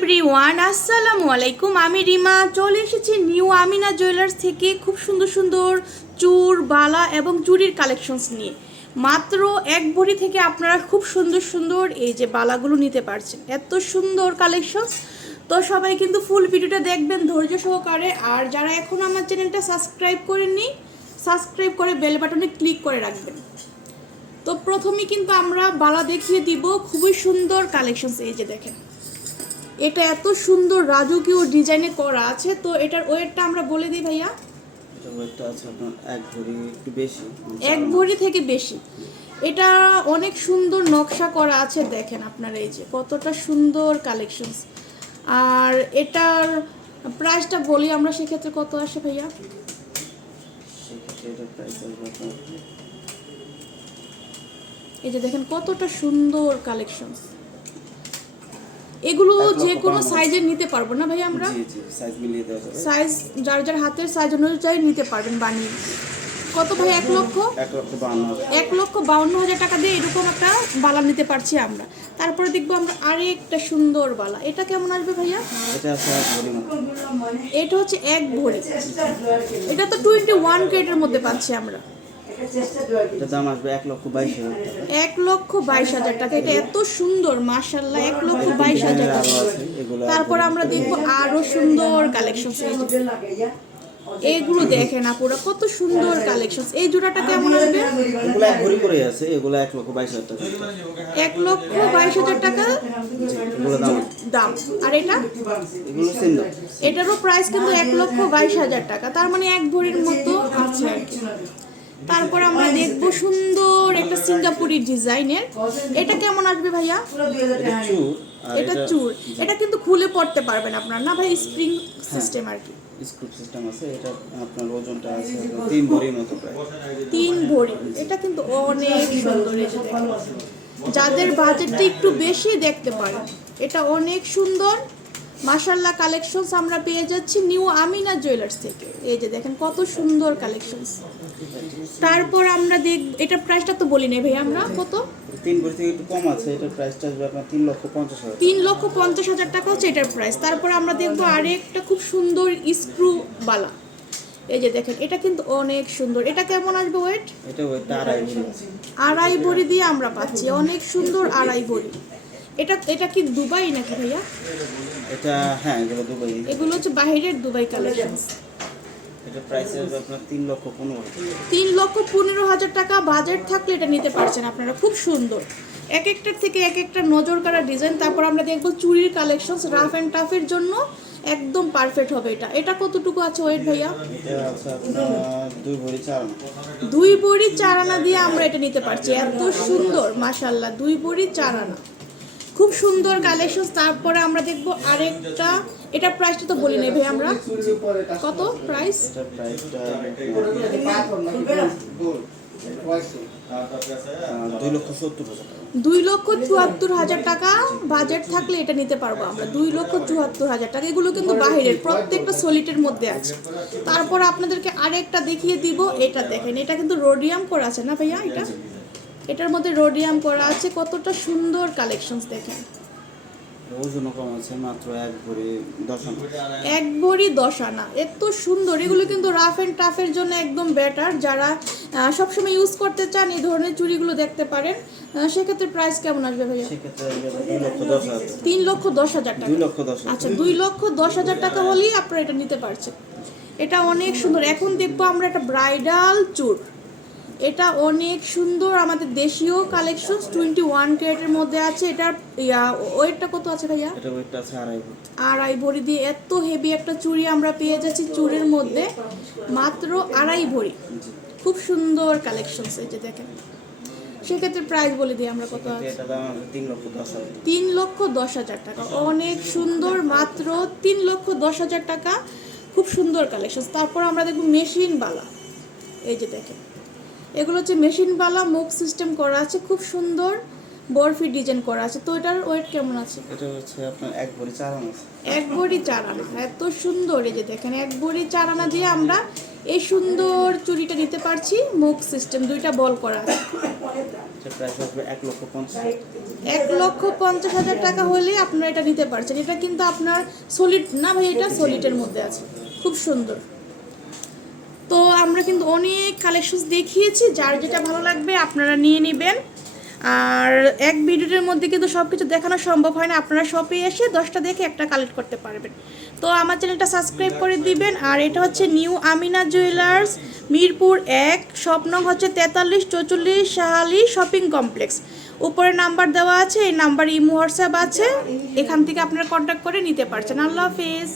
Everyone আসসালামু আলাইকুম। আমি রিমা, চলে এসেছি নিউ আমিনা জুয়েলার্স থেকে খুব সুন্দর সুন্দর চুর, বালা এবং চুরির কালেকশনস নিয়ে। মাত্র এক ভরি থেকে আপনারা খুব সুন্দর সুন্দর এই যে বালাগুলো নিতে পারছেন। এত সুন্দর কালেকশনস তো সবাই কিন্তু ফুল ভিডিওটা দেখবেন ধৈর্য সহকারে। আর যারা এখন আমার চ্যানেলটা সাবস্ক্রাইব করেননি সাবস্ক্রাইব করে বেল বাটনে ক্লিক করে রাখবেন। তো প্রথমে কিন্তু আমরা বালা দেখিয়ে দিব। খুবই সুন্দর কালেকশনস এই যে দেখেন। এটা এত সুন্দর রাজকীয় ডিজাইনে করা আছে তো এটার ওয়েটটা আমরা বলে দিই ভাইয়া। এটা ওয়েটটা আছে আপনার এক ভরি একটু বেশি এক ভরি থেকে বেশি। এটা অনেক সুন্দর নকশা করা আছে দেখেন আপনারা এই যে কতটা সুন্দর কালেকশনস আর এটার প্রাইসটা বলি আমরা সেক্ষেত্রে কত আসে ভাইয়া? এই যে দেখেন কতটা সুন্দর কালেকশনস এগুলো যে কোনো। সাইজের নিতে পারব না ভাই আমরা? সাইজ মিলিয়ে দেওয়া যাবে। সাইজ যার যার হাতের সাইজ অনুযায়ী নিতে পারবেন বানিয়ে। কত ভাই এক লক্ষ? এক লক্ষ বাউন্ন হাজার। টাকা দিয়ে এরকম একটা বালা নিতে পারছি আমরা। তারপরে দেখব আমরা আরেকটা সুন্দর বালা। এটা কেমন আসবে ভাইয়া? এটা হচ্ছে এক ভরি। এটা তো টোয়েন্টি ওয়ান গ্রেডের মধ্যে পাচ্ছি আমরা। এটা দাম আসবে এক লক্ষ বাইশ হাজার টাকা। এক লক্ষ বাইশ হাজার টাকা। এটা এত সুন্দর মার্শাল্লাহ এক লক্ষ বাইশ হাজার টাকা। এগুলো তারপর আমরা দেখব আরও সুন্দর কালেকশন এইগুলো দেখেন আপুরা কত সুন্দর কালেকশন এই জোড়াটা কেমন আসবে এগুলো এক ভরি করে আছে এগুলো এক লক্ষ বাইশ হাজার টাকা। এক লক্ষ বাইশ হাজার টাকা? দাম। আর এটা? এগুলো এটারও প্রাইস কিন্তু এক লক্ষ বাইশ হাজার টাকা। তার মানে এক ভরির মতো আছে আর কি। তারপর আমরা দেখব সুন্দর একটা সিঙ্গাপুরি ডিজাইনের। এটা কেমন আসবে ভাইয়া? এটা চুর এটা কিন্তু খুলে পড়তে পারবেন আপনার। না ভাই স্প্রিং সিস্টেম আর কি। স্ক্রু সিস্টেম আছে এটা আপনার ওজনটা আছে তিন ভরির মতো প্রায়। তিন ভরি। এটা কিন্তু অনেক সুন্দর যাদের বাজেটটা একটু বেশি দেখতে পারে এটা অনেক সুন্দর। মাশাল্লাহ কালেকশনস আমরা পেয়ে যাচ্ছি নিউ আমিনা জুয়েলার্স থেকে। এই যে দেখেন কত সুন্দর কালেকশনস তারপর আমরা দেখ এটা প্রাইসটা তো বলি নাই ভাই আমরা কত? তিন ভরি থেকে একটু কম আছে এটার প্রাইসটা আসবে আপনার তিন লক্ষ পঞ্চাশ হাজার তিন লক্ষ পঞ্চাশ হাজার টাকা হচ্ছে এটার প্রাইস তারপর আমরা দেখব আরেকটা খুব সুন্দর স্ক্রু বালা। এই যে দেখেন এটা কিন্তু অনেক সুন্দর। এটা কেমন আসবে ওয়েট এটা ওয়েটটা আড়াই ভরি আড়াই ভরি দিয়ে আমরা পাচ্ছি। অনেক সুন্দর আড়াই ভরি এটা এটা কি দুবাই নাকি ভাইয়া? এটা হ্যাঁ এগুলো দুবাই। এগুলো হচ্ছে বাইরের দুবাই কালেকশন এটা প্রাইস আসবে আপনার তিন লক্ষ পনেরো হাজার। তিন লক্ষ পনেরো হাজার টাকা বাজেট থাকলে এটা নিতে পারছেন আপনারা খুব সুন্দর। এক একটার থেকে এক একটা নজর কাড়া ডিজাইন তারপর আমরা দেখব চুরির কালেকশন রাফ অ্যান্ড টাফের জন্য একদম পারফেক্ট হবে এটা। এটা কতটুকু আছে ওয়েট ভাইয়া? দুই বড়ি চার আনা। দিয়ে আমরা এটা নিতে পারছি। এত সুন্দর মাশাল্লাহ দুই বড়ি চার আনা। খুব সুন্দর কালেকশন তারপরে আমরা দেখব আরেকটা। এটা প্রাইসটা তো বলি নেবে আমরা। কত প্রাইস দুই লক্ষ সত্তর দুই লক্ষ চুয়াত্তর হাজার টাকা বাজেট থাকলে এটা নিতে পারব আমরা। দুই লক্ষ চুয়াত্তর হাজার টাকা। এগুলো কিন্তু বাহিরের প্রত্যেকটা সলিটের মধ্যে আছে। তারপর আপনাদেরকে আরেকটা দেখিয়ে দিব। এটা দেখেন এটা কিন্তু রোডিয়াম করা আছে না ভাইয়া এটা? এটার মধ্যে রোডিয়াম করা আছে কতটা সুন্দর কালেকশনস দেখেন। ওজন কম আছে মাত্র এক ভরি দশ আনা। এক ভরি দশ আনা এত সুন্দর। এগুলো কিন্তু রাফ অ্যান্ড টাফের জন্য একদম বেটার যারা সবসময় ইউজ করতে চান এই ধরনের চুড়িগুলো দেখতে পারেন। সেক্ষেত্রে প্রাইস কেমন আসবে ভাইয়া। তিন লক্ষ দশ হাজার টাকা। আচ্ছা দুই লক্ষ দশ হাজার টাকা হলেই আপনারা এটা নিতে পারছেন। এটা অনেক সুন্দর। এখন দেখব আমরা একটা ব্রাইডাল চুর এটা অনেক সুন্দর আমাদের দেশীয় কালেকশন টোয়েন্টি ওয়ান ক্যারেটের মধ্যে আছে। এটার ওয়েটটা কত আছে ভাইয়া? এটা ওয়েটটা আছে আড়াই ভরি আড়াই ভরি দিয়ে এত হেভি একটা চুড়ি আমরা পেয়ে যাচ্ছি চুড়ের মধ্যে। মাত্র আড়াই ভরি। খুব সুন্দর কালেকশন এই যে দেখেন। সেক্ষেত্রে প্রাইস বলে দিই আমরা কত আছে? তিন লক্ষ দশ হাজার। টাকা। অনেক সুন্দর মাত্র তিন লক্ষ দশ হাজার টাকা। খুব সুন্দর কালেকশন তারপর আমরা দেখব মেশিন বালা। এই যে দেখেন। এগুলো হচ্ছে মেশিন বালা মুখ সিস্টেম করা আছে খুব সুন্দর বরফি ডিজাইন করা আছে। তো এটার ওয়েট কেমন আছে? এটা হচ্ছে আপনার এক ভরি চার আনা এক ভরি চার আনা। এত সুন্দর এই যে দেখেন এক ভরি চার আনা দিয়ে আমরা এই সুন্দর চুড়িটা নিতে পারছি মুখ সিস্টেম দুইটা বল করা আছে। এটা এক লক্ষ পঞ্চাশ। এক লক্ষ পঞ্চাশ হাজার টাকা হলে আপনারা এটা নিতে পারছেন। এটা কিন্তু আপনার সলিড না ভাই এটা সলিডের মধ্যে আছে। খুব সুন্দর। তো আমরা কিন্তু অনেক কালেকশনস দেখিয়েছি, যার যেটা ভালো লাগবে আপনারা নিয়ে নেবেন। আর এক ভিডিওর মধ্যে কিন্তু সব কিছু দেখানো সম্ভব হয় না, আপনারা শপে এসে দশটা দেখে একটা কালেক্ট করতে পারবেন। তো আমার চ্যানেলটা সাবস্ক্রাইব করে দিবেন, আর এটা হচ্ছে নিউ আমিনা জুয়েলার্স মিরপুর এক স্বপ্ন হচ্ছে তেতাল্লিশ, চৌচল্লিশ শাহালি শপিং কমপ্লেক্স উপরে নাম্বার দেওয়া আছে, এই নাম্বার ইমো হোয়াটসঅ্যাপ আছে, এখান থেকে আপনারা কন্ট্যাক্ট করে নিতে পারছেন। আল্লাহ হাফেজ।